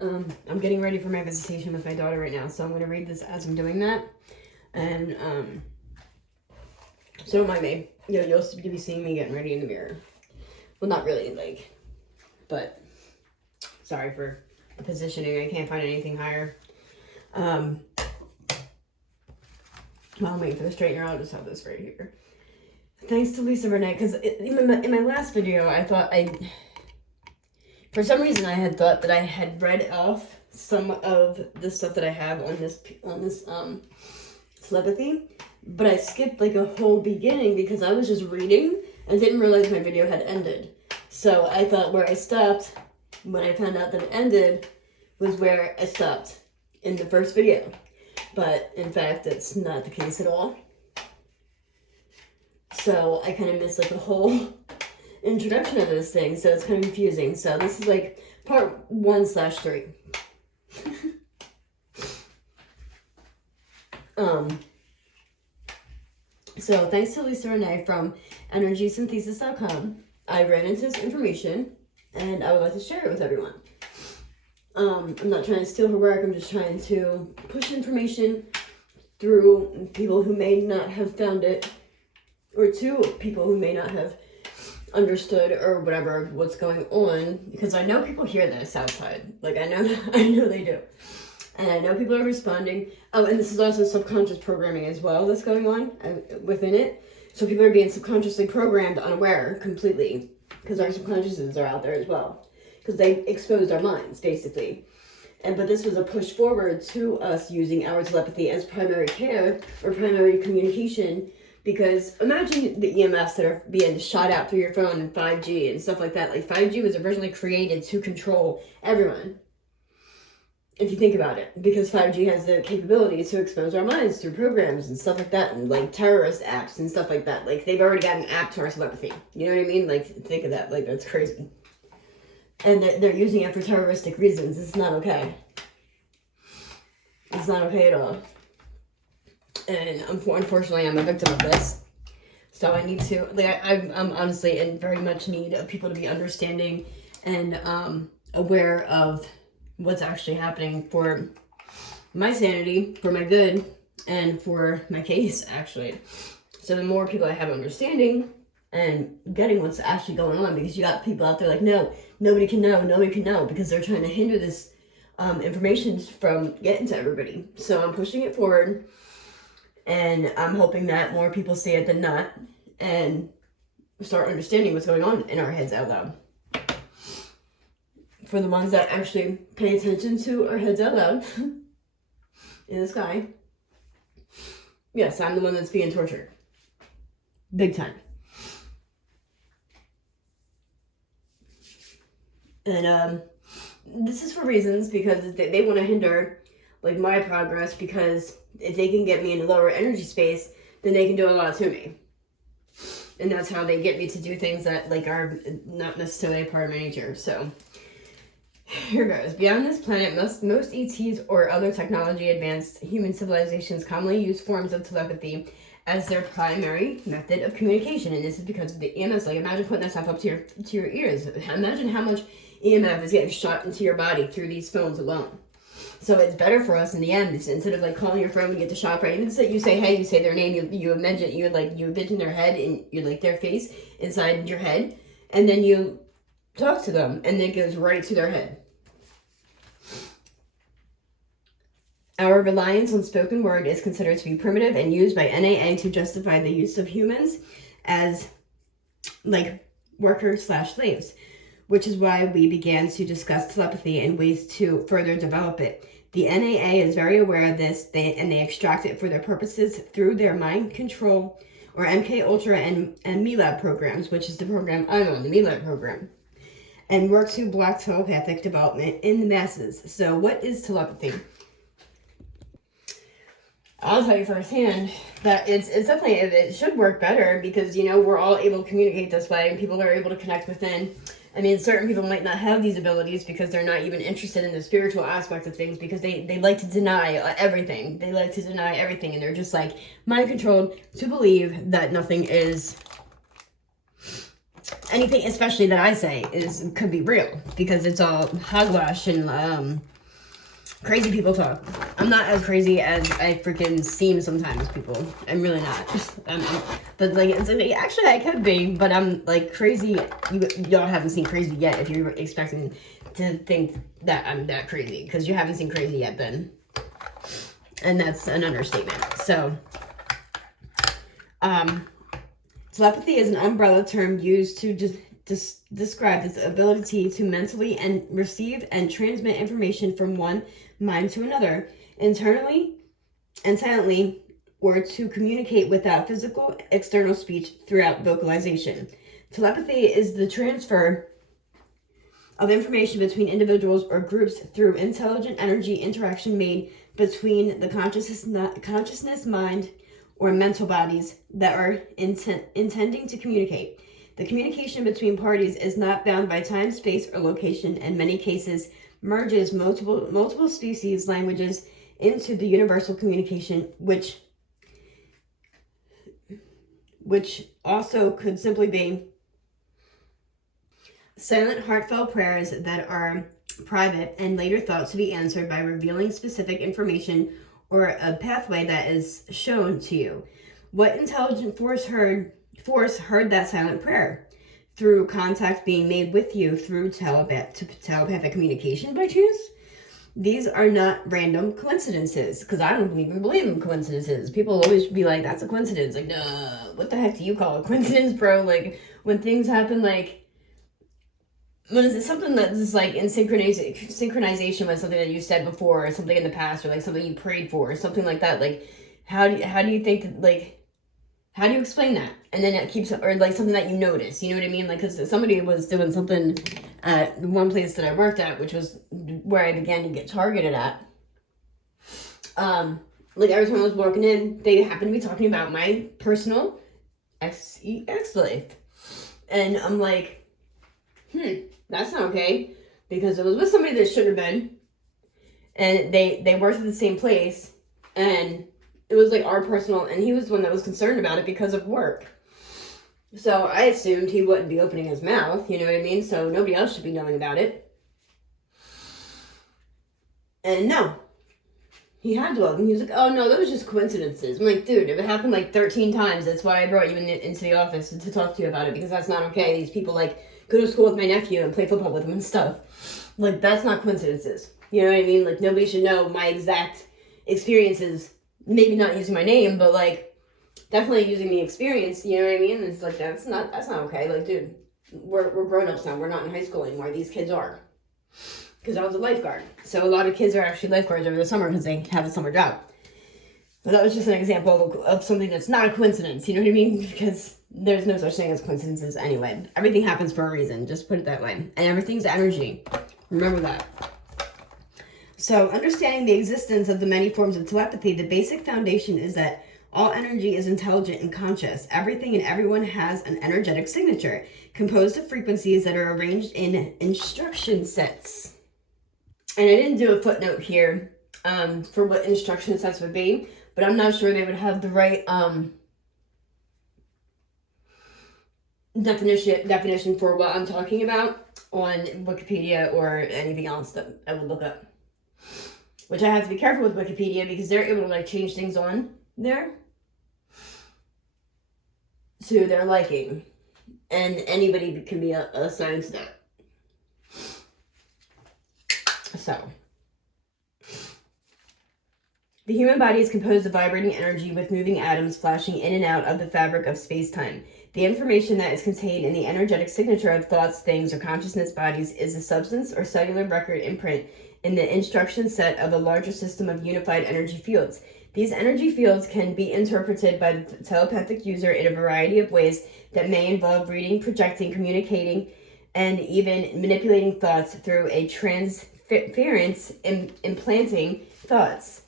I'm getting ready for my visitation with my daughter right now, so I'm going to read this as I'm doing that. And, so don't mind me. You'll be seeing me getting ready in the mirror. Well, not really, like, but sorry for the positioning. I can't find anything higher. While I'm waiting for the straightener, I'll just have this right here. Thanks to Lisa Renee, because in my last video, I thought for some reason, I had thought that I had read off some of the stuff that I have on this telepathy, but I skipped like a whole beginning because I was just reading and didn't realize my video had ended. So I thought where I stopped when I found out that it ended was where I stopped in the first video, but in fact, that's not the case at all. So I kind of missed like the whole introduction of this thing, so it's kind of confusing. So this is like part 1/3. So thanks to Lisa Renee from EnergySynthesis.com, I ran into this information and I would like to share it with everyone. I'm not trying to steal her work, I'm just trying to push information through people who may not have found it, or to people who may not have understood or whatever what's going on, because I know people hear this outside. Like I know they do, and I know people are responding. And this is also subconscious programming as well that's going on within it. So people are being subconsciously programmed, unaware completely, because our subconsciouses are out there as well, because they exposed our minds basically. But this was a push forward to us using our telepathy as primary care or primary communication. Because imagine the EMFs that are being shot out through your phone and 5G and stuff like that. Like 5G was originally created to control everyone, if you think about it. Because 5G has the capability to expose our minds through programs and stuff like that. And like terrorist apps and stuff like that. Like they've already got an app to our telepathy. You know what I mean? Like think of that. Like that's crazy. And they're using it for terroristic reasons. It's not okay. It's not okay at all. And unfortunately, I'm a victim of this. So I need to, like, I'm honestly in very much need of people to be understanding and aware of what's actually happening for my sanity, for my good, and for my case, actually. So the more people I have understanding and getting what's actually going on, because you got people out there like, no, nobody can know, because they're trying to hinder this information from getting to everybody. So I'm pushing it forward. And I'm hoping that more people see it than not and start understanding what's going on in our heads out loud. For the ones that actually pay attention to our heads out loud in the sky, yes, I'm the one that's being tortured. Big time. And this is for reasons because they want to hinder like my progress, because if they can get me in a lower energy space, then they can do a lot to me. And that's how they get me to do things that like are not necessarily a part of my nature. So here goes. Beyond this planet, most ETs or other technology advanced human civilizations commonly use forms of telepathy as their primary method of communication. And this is because of the EMS. Like imagine putting that stuff up to your ears. Imagine how much EMF is getting shot into your body through these phones alone. So it's better for us in the end. It's, instead of like calling your friend and get the shock, right? Even if you say, hey, you say their name, you imagine you envision their head and you like their face inside your head, and then you talk to them, and it goes right to their head. Our reliance on spoken word is considered to be primitive and used by NAA to justify the use of humans as like workers/slaves, which is why we began to discuss telepathy and ways to further develop it. The NAA is very aware of this, and they extract it for their purposes through their mind control or MK Ultra and MeLab programs, which is the program I'm on, the MeLab program, and work to block telepathic development in the masses. So what is telepathy? I'll tell you firsthand that it's definitely, it should work better because, you know, we're all able to communicate this way and people are able to connect within. I mean, certain people might not have these abilities because they're not even interested in the spiritual aspect of things, because they like to deny everything. They like to deny everything, and they're just like mind controlled to believe that nothing is anything, especially that I say, could be real, because it's all hogwash and crazy people talk. I'm not as crazy as I freaking seem sometimes, people. I'm really not. But like, actually I could be, but I'm like crazy. Y'all haven't seen crazy yet if you're expecting to think that I'm that crazy, because you haven't seen crazy yet then. And that's an understatement. So, telepathy is an umbrella term used to describe this ability to mentally and receive and transmit information from one mind to another, internally and silently, or to communicate without physical external speech throughout vocalization. Telepathy is the transfer of information between individuals or groups through intelligent energy interaction made between the consciousness, mind, or mental bodies that are intending to communicate. The communication between parties is not bound by time, space, or location. In many cases, merges multiple species languages into the universal communication, which also could simply be silent, heartfelt prayers that are private and later thought to be answered by revealing specific information or a pathway that is shown to you. What intelligent force heard that silent prayer? Through contact being made with you through telepathic communication by chance? These are not random coincidences, because I don't even believe in coincidences. People always be like, that's a coincidence. Like, no, what the heck do you call a coincidence, bro? Like, when things happen, like, when is it something that's like in synchronization with something that you said before, or something in the past, or like something you prayed for, or something like that? Like, how do you think that, like, how do you explain that? And then it keeps, or like something that you notice, you know what I mean? Like, because somebody was doing something at one place that I worked at, which was where I began to get targeted at. Like every time I was walking in, they happened to be talking about my personal ex-wife. And I'm like, that's not okay, because it was with somebody that shouldn't have been, and they worked at the same place, and it was like our personal, and he was the one that was concerned about it because of work. So I assumed he wouldn't be opening his mouth, you know what I mean? So nobody else should be knowing about it. And no, he had to have. And he was like, oh no, that was just coincidences. I'm like, dude, if it happened like 13 times, that's why I brought you into the office to talk to you about it, because that's not okay. These people like go to school with my nephew and play football with him and stuff. Like, that's not coincidences. You know what I mean? Like, nobody should know my exact experiences. Maybe not using my name, but like definitely using the experience, you know what I mean? It's like, that's not okay. Like, dude, we're grown-ups now. We're not in high school anymore. These kids are. Because I was a lifeguard. So a lot of kids are actually lifeguards over the summer because they have a summer job. But that was just an example of something that's not a coincidence, you know what I mean? Because there's no such thing as coincidences anyway. Everything happens for a reason, just put it that way. And everything's energy. Remember that. So, understanding the existence of the many forms of telepathy, the basic foundation is that all energy is intelligent and conscious. Everything and everyone has an energetic signature, composed of frequencies that are arranged in instruction sets. And I didn't do a footnote here for what instruction sets would be, but I'm not sure they would have the right definition for what I'm talking about on Wikipedia or anything else that I would look up. Which I have to be careful with Wikipedia, because they're able to like change things on there to their liking. And anybody can be assigned to that. So, the human body is composed of vibrating energy with moving atoms flashing in and out of the fabric of space-time. The information that is contained in the energetic signature of thoughts, things, or consciousness bodies is a substance or cellular record imprint in the instruction set of a larger system of unified energy fields. These energy fields can be interpreted by the telepathic user in a variety of ways that may involve reading, projecting, communicating, and even manipulating thoughts through a transference implanting thoughts.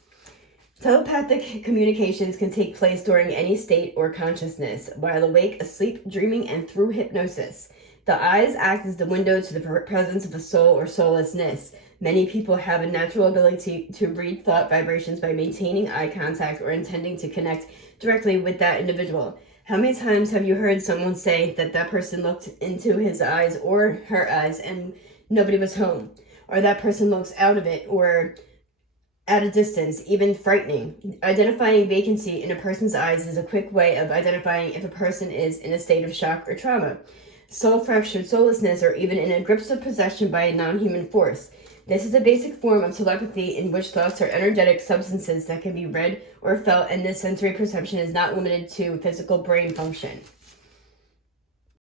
Telepathic communications can take place during any state or consciousness, while awake, asleep, dreaming, and through hypnosis. The eyes act as the window to the presence of a soul or soullessness. Many people have a natural ability to read thought vibrations by maintaining eye contact or intending to connect directly with that individual. How many times have you heard someone say that that person looked into his eyes or her eyes and nobody was home? Or that person looks out of it or at a distance, even frightening. Identifying vacancy in a person's eyes is a quick way of identifying if a person is in a state of shock or trauma, soul-fractured soullessness, or even in a grips of possession by a non-human force. This is a basic form of telepathy in which thoughts are energetic substances that can be read or felt, and this sensory perception is not limited to physical brain function.